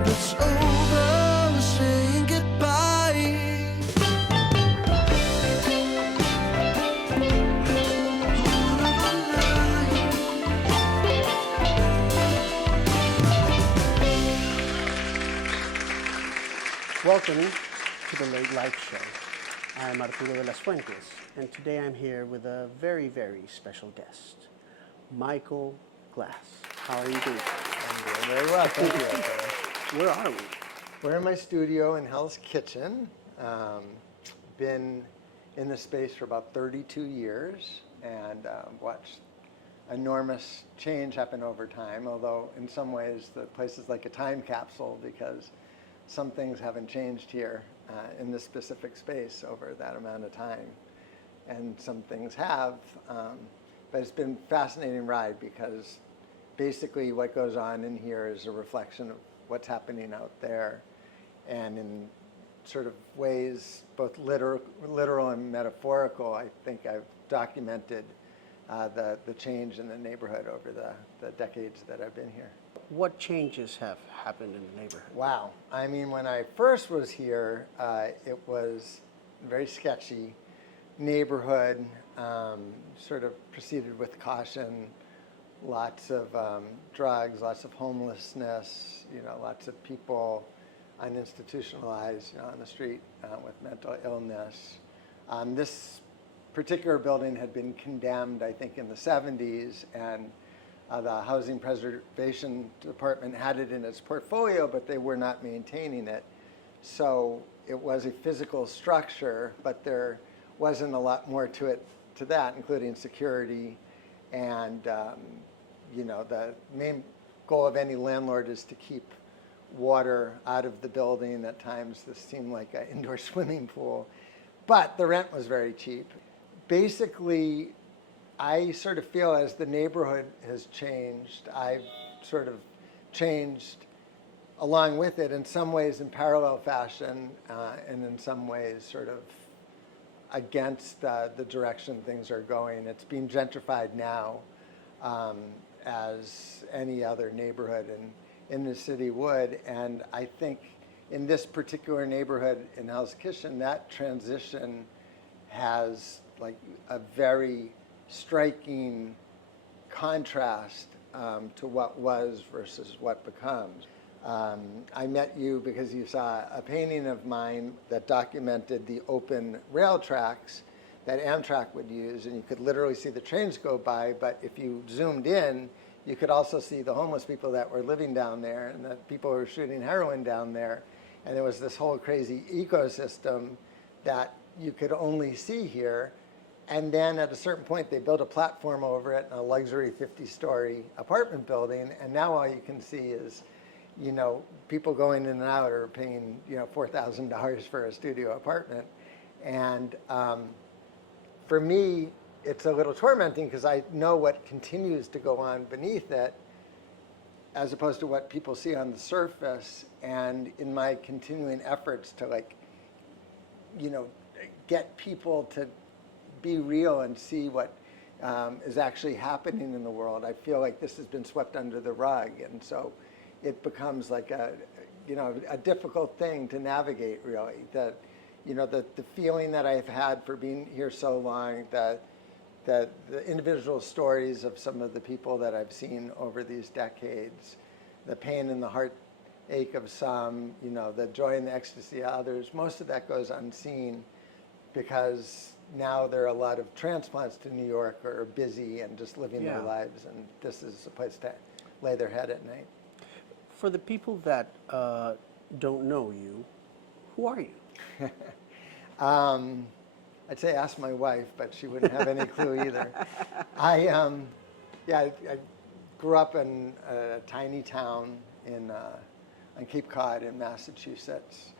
up, it's over, we're saying goodbye. Welcome to the Late Life Show. I'm Arturo de las Fuentes, and today I'm here with a very, very special guest, Mikel Glass. How are you doing? I'm doing very well, thank you. Arturo. Where are we? We're in my studio in Hell's Kitchen. Been in the space for about 32 years and watched enormous change happen over time, although in some ways the place is like a time capsule because some things haven't changed here in this specific space over that amount of time. And some things have, but it's been a fascinating ride because basically what goes on in here is a reflection of what's happening out there. And in sort of ways, both literal and metaphorical, I think I've documented the change in the neighborhood over the decades that I've been here. What changes have happened in the neighborhood? Wow. I mean, when I first was here, it was a very sketchy neighborhood, sort of proceeded with caution, lots of drugs, lots of homelessness, lots of people uninstitutionalized, on the street with mental illness. This particular building had been condemned, I think, in the 70s, and the Housing Preservation Department had it in its portfolio, but they were not maintaining it. So it was a physical structure, but there wasn't a lot more to it, to that, including security. And the main goal of any landlord is to keep water out of the building. At times this seemed like an indoor swimming pool, but the rent was very cheap. Basically, I sort of feel as the neighborhood has changed, I've sort of changed along with it, in some ways in parallel fashion, and in some ways sort of against the direction things are going. It's being gentrified now, as any other neighborhood in the city would. And I think in this particular neighborhood in Hell's Kitchen, that transition has like a very striking contrast to what was versus what becomes. I met you because you saw a painting of mine that documented the open rail tracks that Amtrak would use, and you could literally see the trains go by, but if you zoomed in, you could also see the homeless people that were living down there and the people who were shooting heroin down there. And there was this whole crazy ecosystem that you could only see here. And then at a certain point, they built a platform over it in a luxury 50-story apartment building. And now all you can see is, people going in and out are paying, $4,000 for a studio apartment. And for me, it's a little tormenting because I know what continues to go on beneath it as opposed to what people see on the surface. And in my continuing efforts to get people to be real and see what is actually happening in the world, I feel like this has been swept under the rug. And so it becomes like a difficult thing to navigate, really. The feeling that I've had for being here so long, that the individual stories of some of the people that I've seen over these decades, the pain and the heartache of some, the joy and the ecstasy of others, most of that goes unseen because now there are a lot of transplants to New York or are busy and just living their lives, and this is a place to lay their head at night. For the people that don't know you, who are you? I'd say ask my wife, but she wouldn't have any clue either. I grew up in a tiny town on Cape Cod in Massachusetts,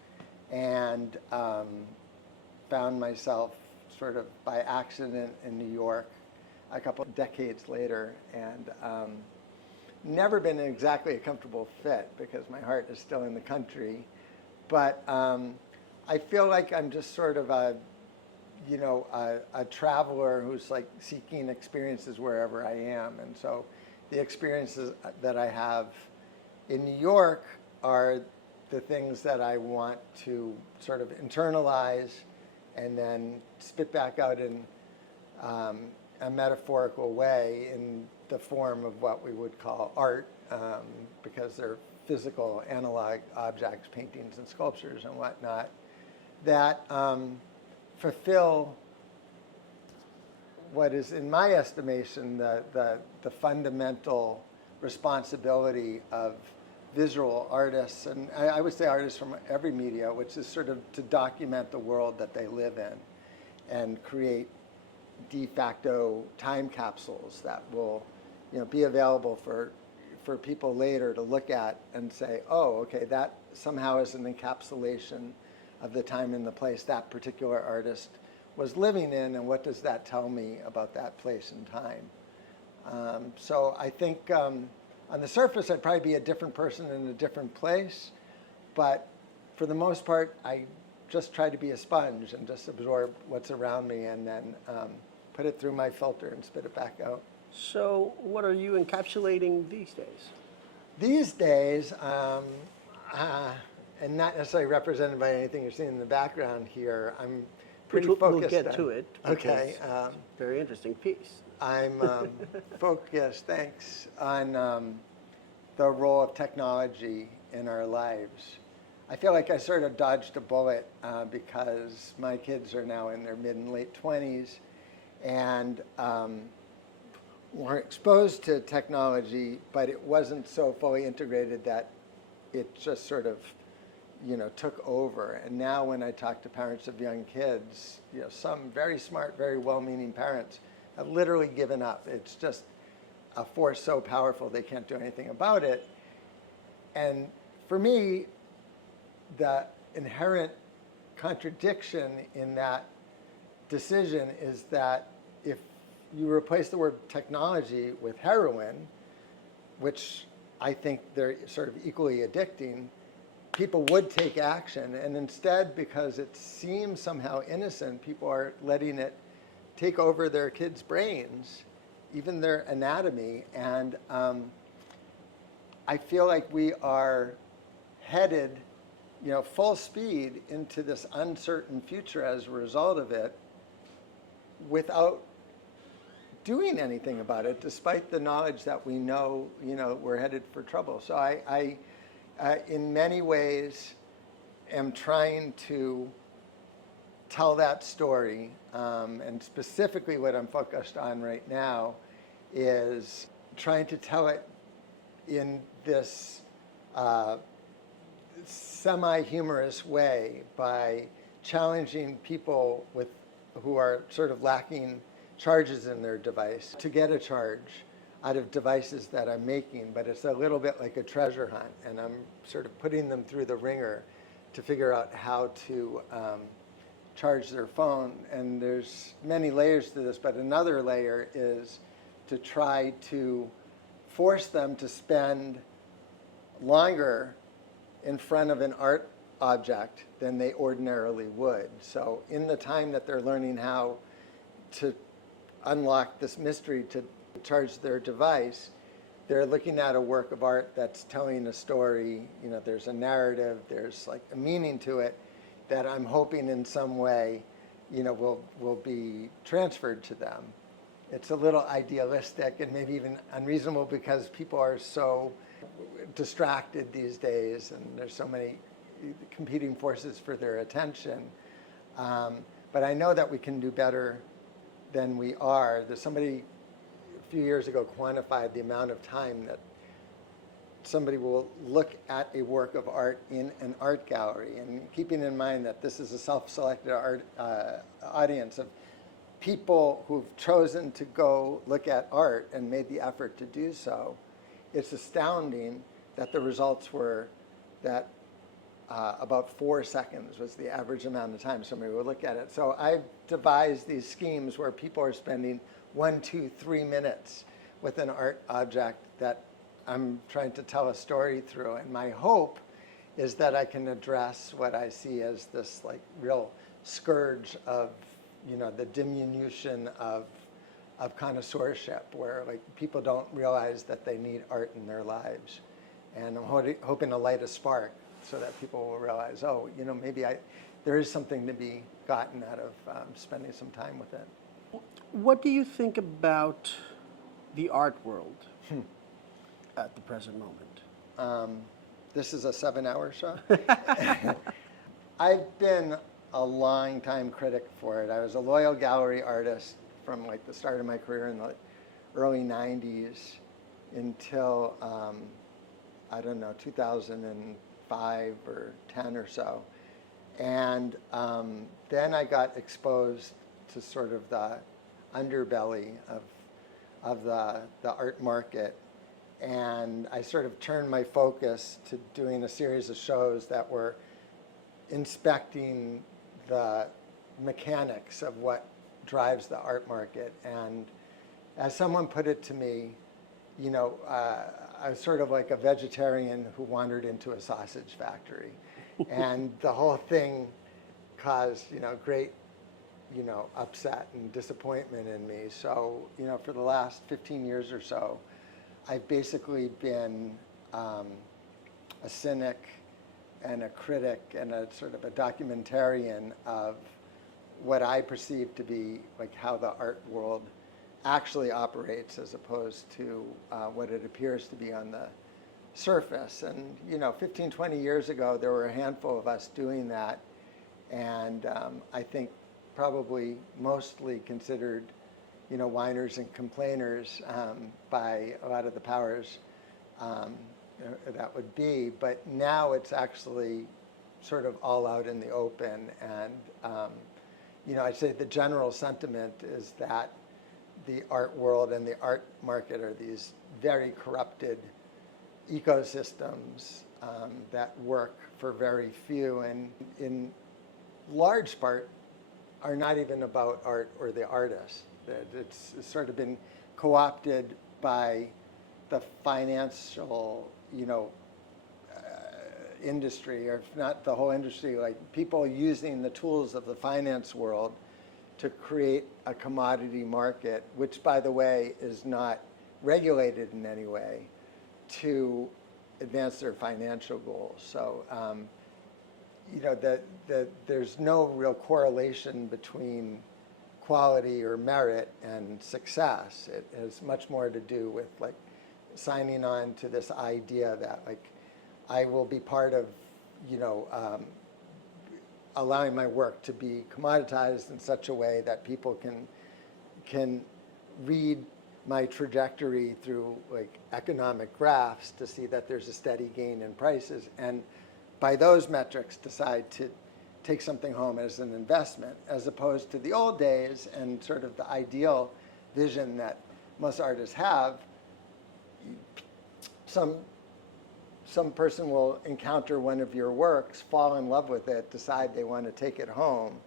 and found myself sort of by accident in New York a couple of decades later, and never been exactly a comfortable fit because my heart is still in the country. But I feel like I'm just sort of a traveler who's like seeking experiences wherever I am. And so the experiences that I have in New York are the things that I want to sort of internalize and then spit back out in a metaphorical way in the form of what we would call art, because they're physical analog objects, paintings and sculptures and whatnot, that fulfill what is, in my estimation, the fundamental responsibility of visual artists, and I would say artists from every media, which is sort of to document the world that they live in and create de facto time capsules that will, be available for people later to look at and say, oh, okay, that somehow is an encapsulation of the time and the place that particular artist was living in, and what does that tell me about that place and time? So I think on the surface, I'd probably be a different person in a different place, but for the most part, I just try to be a sponge and just absorb what's around me and then put it through my filter and spit it back out. So what are you encapsulating these days? These days, and not necessarily represented by anything you're seeing in the background here, I'm pretty focused. We'll get to it. Okay. Very interesting piece. I'm focused, thanks, on the role of technology in our lives. I feel like I sort of dodged a bullet because my kids are now in their mid and late 20s and were exposed to technology, but it wasn't so fully integrated that it just sort of, took over. And now when I talk to parents of young kids, some very smart, very well-meaning parents have literally given up. It's just a force so powerful they can't do anything about it. And for me, the inherent contradiction in that decision is that if you replace the word technology with heroin, which I think they're sort of equally addicting, people would take action. And instead, because it seems somehow innocent, people are letting it take over their kids' brains, even their anatomy. And I feel like we are headed, full speed into this uncertain future as a result of it without doing anything about it, despite the knowledge that we know, we're headed for trouble. So I in many ways, am trying to tell that story, and specifically what I'm focused on right now is trying to tell it in this semi-humorous way by challenging people who are sort of lacking charges in their device to get a charge out of devices that I'm making, but it's a little bit like a treasure hunt, and I'm sort of putting them through the ringer to figure out how to charge their phone. And there's many layers to this, but another layer is to try to force them to spend longer in front of an art object than they ordinarily would. So in the time that they're learning how to unlock this mystery to charge their device, they're looking at a work of art that's telling a story. There's a narrative, there's like a meaning to it that I'm hoping in some way, will be transferred to them. It's a little idealistic and maybe even unreasonable because people are so distracted these days and there's so many competing forces for their attention. But I know that we can do better than we are. There's somebody a few years ago quantified the amount of time that somebody will look at a work of art in an art gallery, and keeping in mind that this is a self-selected art audience of people who've chosen to go look at art and made the effort to do so. It's astounding that the results were that about 4 seconds was the average amount of time somebody would look at it. So I've devised these schemes where people are spending 1, 2, 3 minutes with an art object that I'm trying to tell a story through. And my hope is that I can address what I see as this like real scourge of, the diminution of connoisseurship, where like people don't realize that they need art in their lives. And I'm hoping to light a spark so that people will realize, oh, maybe there is something to be gotten out of spending some time with it. What do you think about the art world at the present moment? This is a 7-hour show. I've been a long time critic for it. I was a loyal gallery artist from like the start of my career in the early 90s until, I don't know, 2005 or 10 or so. And then I got exposed to sort of the underbelly of the art market. And I sort of turned my focus to doing a series of shows that were inspecting the mechanics of what drives the art market. And as someone put it to me, I was sort of like a vegetarian who wandered into a sausage factory. And the whole thing caused, great, upset and disappointment in me. So, for the last 15 years or so, I've basically been a cynic and a critic and a sort of a documentarian of what I perceive to be like how the art world actually operates as opposed to what it appears to be on the surface. And 15, 20 years ago, there were a handful of us doing that, and I think probably mostly considered whiners and complainers by a lot of the powers that would be. But now it's actually sort of all out in the open, and I'd say the general sentiment is that the art world and the art market are these very corrupted ecosystems that work for very few, and in large part are not even about art or the artist. It's sort of been co-opted by the financial, industry, or if not the whole industry, like people using the tools of the finance world to create a commodity market, which, by the way, is not regulated in any way, to advance their financial goals. So, there's no real correlation between quality or merit and success. It has much more to do with like signing on to this idea that like I will be part of, allowing my work to be commoditized in such a way that people can read my trajectory through like economic graphs to see that there's a steady gain in prices, and by those metrics decide to take something home as an investment, as opposed to the old days and sort of the ideal vision that most artists have. Some person will encounter one of your works, fall in love with it, decide they want to take it home,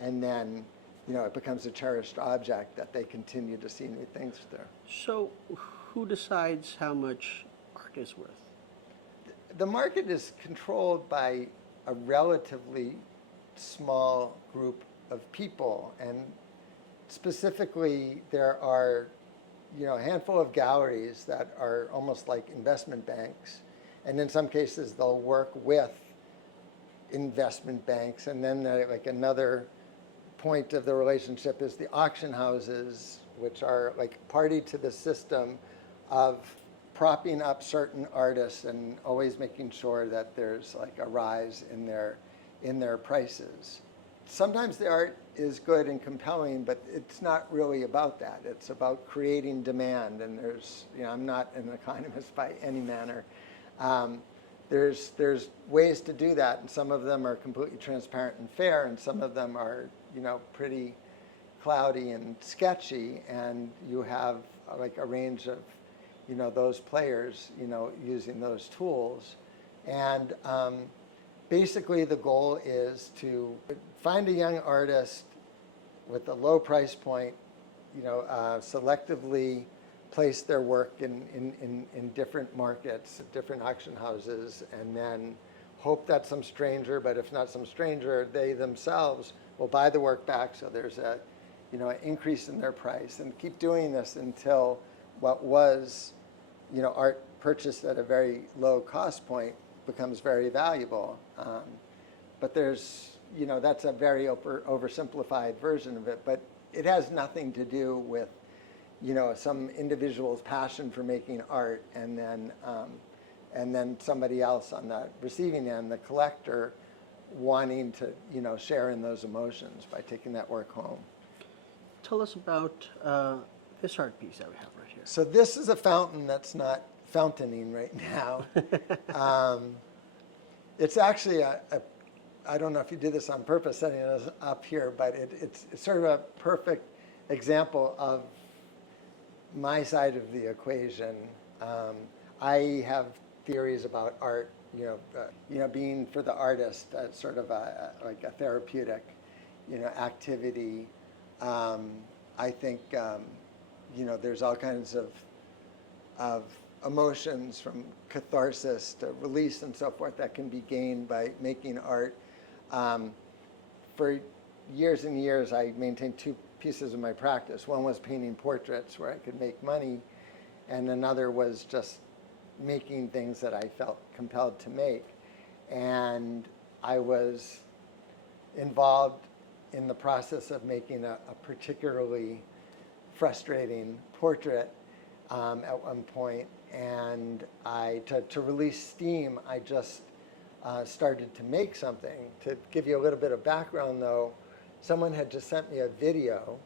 and then it becomes a cherished object that they continue to see new things there. So who decides how much art is worth? The market is controlled by a relatively small group of people, and specifically there are a handful of galleries that are almost like investment banks, and in some cases they'll work with investment banks, and then like another point of the relationship is the auction houses, which are like party to the system of propping up certain artists and always making sure that there's like a rise in their prices. Sometimes the art is good and compelling, but it's not really about that. It's about creating demand, and there's, I'm not an economist by any manner. There's ways to do that, and some of them are completely transparent and fair, and some of them are, pretty cloudy and sketchy, and you have like a range of, those players, using those tools. And basically the goal is to find a young artist with a low price point, selectively place their work in different markets, different auction houses, and then hope that some stranger, but if not some stranger, they themselves will buy the work back, so there's a, an increase in their price, and keep doing this until what was, art purchased at a very low cost point becomes very valuable. But there's, that's a very oversimplified version of it, but it has nothing to do with, some individual's passion for making art and then somebody else on the receiving end, the collector, wanting to, share in those emotions by taking that work home. Tell us about this art piece that we have right here. So this is a fountain that's not fountaining right now. It's actually I don't know if you did this on purpose setting it up here, but it's sort of a perfect example of my side of the equation. I have theories about art, being for the artist sort of like a therapeutic, activity. I think, there's all kinds of emotions from catharsis to release and so forth that can be gained by making art. For years and years, I maintained two pieces of my practice. One was painting portraits where I could make money, and another was just making things that I felt compelled to make. And I was involved in the process of making a particularly frustrating portrait at one point, and to release steam, I just started to make something. To give you a little bit of background, though, someone had just sent me a video.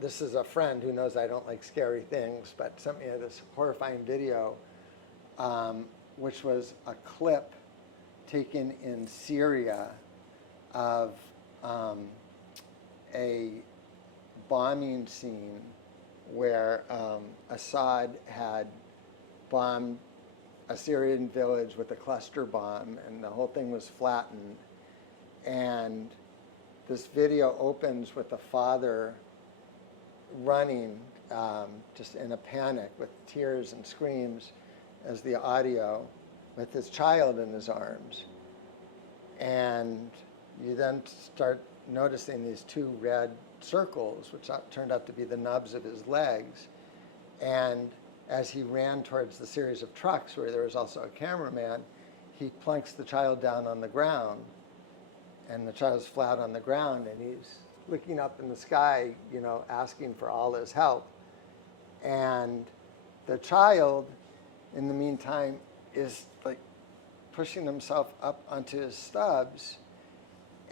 This is a friend who knows I don't like scary things, but sent me this horrifying video, which was a clip taken in Syria of a bombing scene where Assad had bombed a Syrian village with a cluster bomb, and the whole thing was flattened. And this video opens with the father running just in a panic with tears and screams as the audio, with his child in his arms. And you then start noticing these two red circles, which turned out to be the nubs of his legs. And as he ran towards the series of trucks where there was also a cameraman, he plunks the child down on the ground, and the child's flat on the ground, and he's looking up in the sky, asking for all his help. And the child, in the meantime, is like pushing himself up onto his stubs.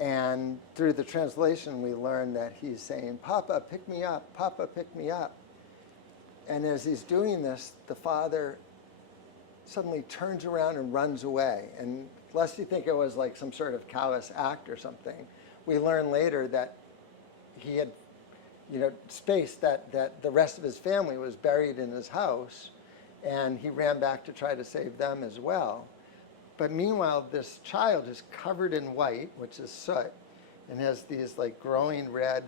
And through the translation, we learn that he's saying, "Papa, pick me up. Papa, pick me up." And as he's doing this, the father suddenly turns around and runs away. And lest you think it was like some sort of callous act or something, we learn later that he had, spaced that the rest of his family was buried in his house, and he ran back to try to save them as well. But meanwhile, this child is covered in white, which is soot, and has these like growing red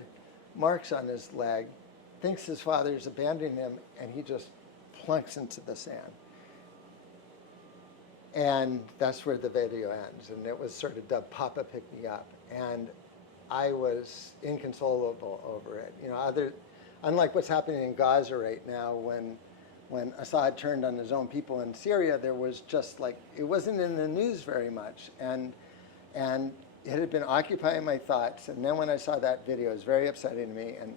marks on his leg, thinks his father's abandoning him, and he just plunks into the sand. And that's where the video ends. And it was sort of dubbed "Papa, Pick Me Up." And I was inconsolable over it. Unlike what's happening in Gaza right now, when Assad turned on his own people in Syria, there was just like, it wasn't in the news very much. And it had been occupying my thoughts. And then when I saw that video, it was very upsetting to me. And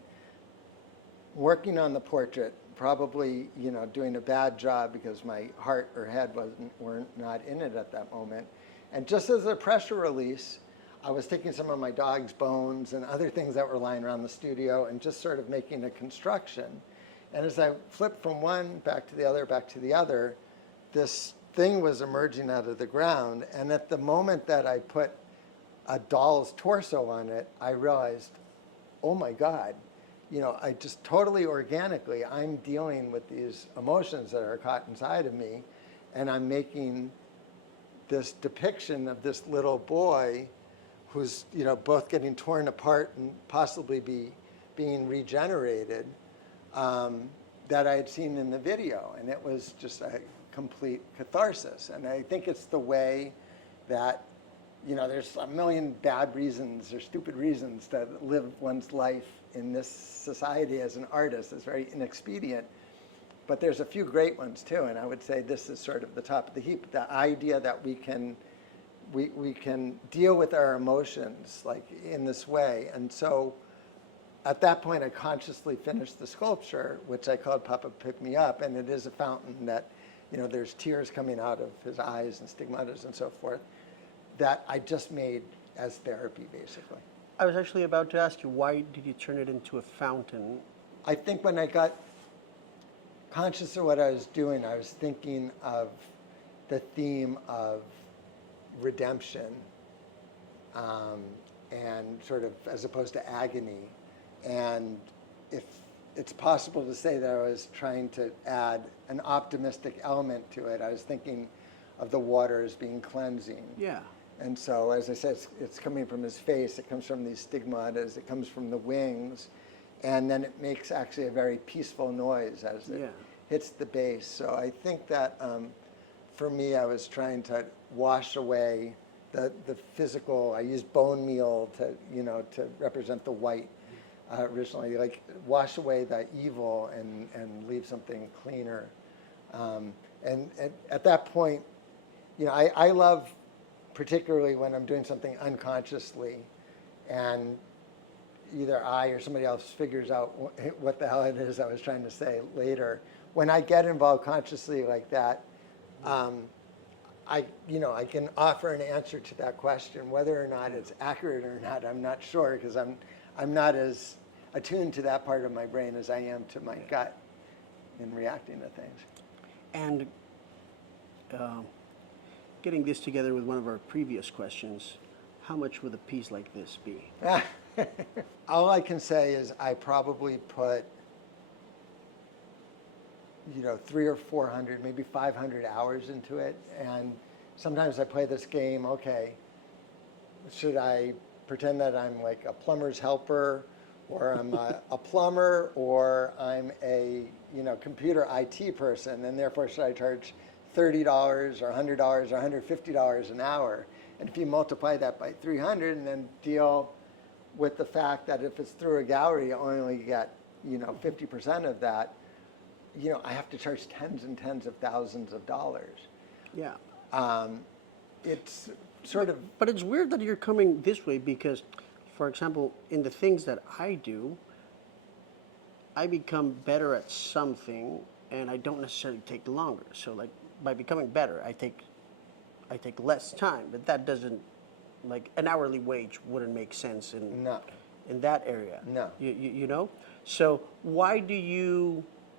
working on the portrait, probably, doing a bad job because my heart or head were not in it at that moment. And just as a pressure release, I was taking some of my dog's bones and other things that were lying around the studio and just sort of making a construction. And as I flipped from one back to the other, this thing was emerging out of the ground. And at the moment that I put a doll's torso on it, I realized, oh my God, I just totally organically, I'm dealing with these emotions that are caught inside of me, and I'm making this depiction of this little boy who's, both getting torn apart and possibly being regenerated, that I had seen in the video. And it was just a complete catharsis. And I think it's the way that, there's a million bad reasons or stupid reasons to live one's life in this society as an artist. It's very inexpedient. but there's a few great ones too, and I would say this is sort of the top of the heap. The idea that we can deal with our emotions like in this way. And so at that point, I consciously finished the sculpture, which I called Papa Pick Me Up, and it is a fountain that, there's tears coming out of his eyes and stigmatas and so forth, that I just made as therapy, basically. I was actually about to ask you, why did you turn it into a fountain? I think when I got conscious of what I was doing, I was thinking of the theme of redemption, and sort of as opposed to agony. And if it's possible to say that I was trying to add an optimistic element to it, I was thinking of the water as being cleansing. Yeah. And so, as I said, it's coming from his face, it comes from these stigmatas, it comes from the wings, and then it makes actually a very peaceful noise as it hits the base. So I think that for me, I was trying to wash away the physical. I used bone meal to represent the white originally, like wash away the evil and leave something cleaner. And at that point, I love, particularly when I'm doing something unconsciously, and either I or somebody else figures out what the hell it is I was trying to say later. When I get involved consciously like that, I can offer an answer to that question. Whether or not it's accurate or not, I'm not sure, because I'm not as attuned to that part of my brain as I am to my gut in reacting to things. And getting this together with one of our previous questions, how much would a piece like this be? All I can say is I probably put 300 or 400, maybe 500 hours into it. And sometimes I play this game, okay, should I pretend that I'm like a plumber's helper, or I'm a plumber, or I'm a computer IT person, and therefore should I charge $30 or $100 or $150 an hour? And if you multiply that by 300 and then deal with the fact that if it's through a gallery, you only get 50% of that, I have to charge tens and tens of thousands of dollars. Yeah. It's sort of... But it's weird that you're coming this way because, for example, in the things that I do, I become better at something and I don't necessarily take longer. So like by becoming better, I take less time, but that doesn't, like an hourly wage wouldn't make sense in that area. No. You know? So why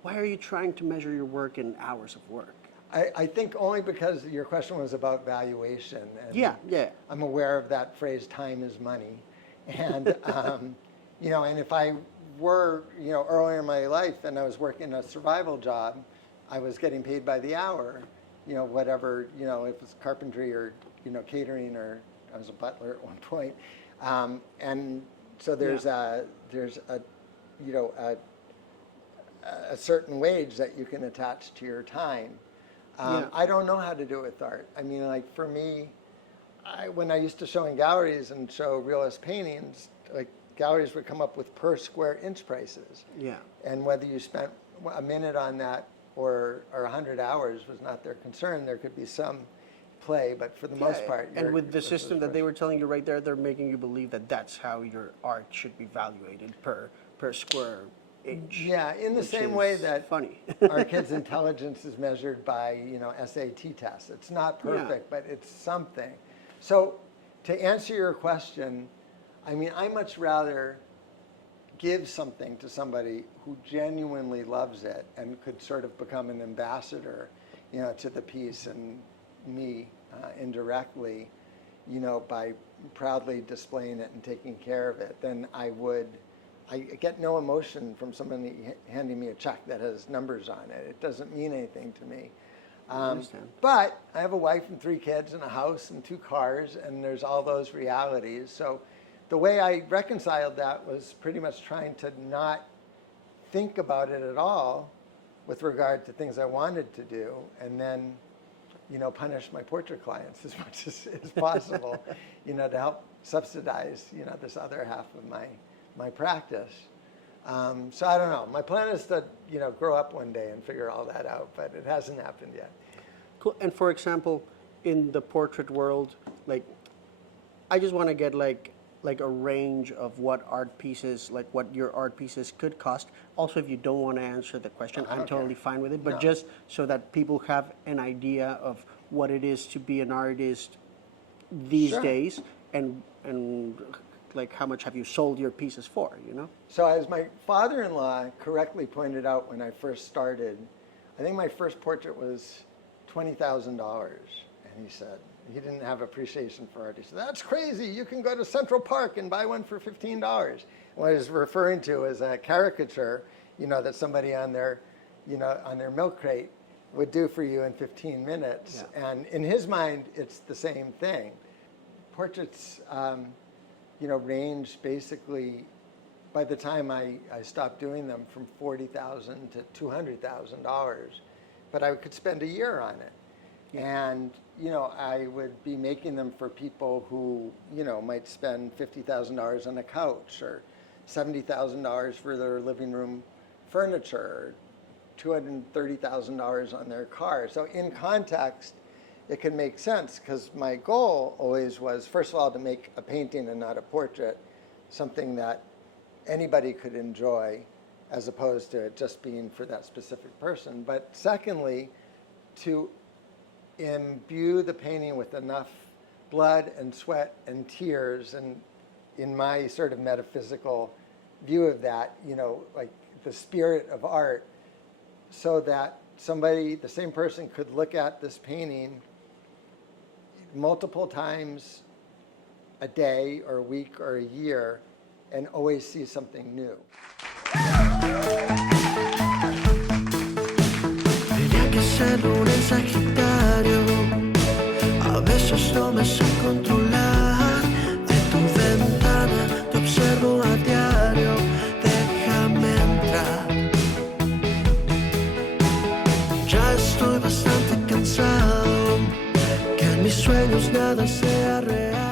are you trying to measure your work in hours of work? I think only because your question was about valuation. And yeah. I'm aware of that phrase, time is money. And, and if I were, earlier in my life and I was working a survival job, I was getting paid by the hour, whatever, if it's carpentry or, catering, or I was a butler at one point. And so there's a certain wage that you can attach to your time. I don't know how to do it with art. I mean, like for me, when I used to show in galleries and show realist paintings, like galleries would come up with per square inch prices. Yeah. And whether you spent a minute on that or 100 hours was not their concern. There could be some play, but for the most part. And with the system that they were telling you right there, they're making you believe that that's how your art should be evaluated per square inch. Yeah, in the same way that funny. our kids' intelligence is measured by, SAT tests. It's not perfect, but it's something. So to answer your question, I mean, I much rather give something to somebody who genuinely loves it and could sort of become an ambassador, to the piece, and me indirectly, by proudly displaying it and taking care of it, than I get no emotion from somebody handing me a check that has numbers on it. It doesn't mean anything to me. But I have a wife and 3 kids and a house and 2 cars, and there's all those realities. So the way I reconciled that was pretty much trying to not think about it at all with regard to things I wanted to do, and then, punish my portrait clients as much as possible, to help subsidize, this other half of my practice. So I don't know. My plan is to, grow up one day and figure all that out, but it hasn't happened yet. Cool. And for example, in the portrait world, like, I just want to get like a range of what art pieces, like what your art pieces could cost. Also, if you don't want to answer the question, I'm totally fine with it. But just so that people have an idea of what it is to be an artist these days, and like how much have you sold your pieces for, So as my father-in-law correctly pointed out when I first started, I think my first portrait was $20,000. And he said, he didn't have appreciation for art. He said, that's crazy. You can go to Central Park and buy one for $15. What I was referring to is a caricature, that somebody on their milk crate would do for you in 15 minutes. Yeah. And in his mind, it's the same thing. Portraits, range basically, by the time I stopped doing them, from $40,000 to $200,000. But I could spend a year on it. And, I would be making them for people who, might spend $50,000 on a couch, or $70,000 for their living room furniture, or $230,000 on their car. So in context, it can make sense, because my goal always was, first of all, to make a painting and not a portrait, something that anybody could enjoy, as opposed to it just being for that specific person. But secondly, to imbue the painting with enough blood and sweat and tears, and in my sort of metaphysical view of that, like the spirit of art, so that somebody, the same person, could look at this painting multiple times a day or a week or a year and always see something new. Diría que ser lunes Sagitario, a veces no me sé controlar. De tu ventana te observo a diario, déjame entrar. Ya estoy bastante cansado, que en mis sueños nada sea real.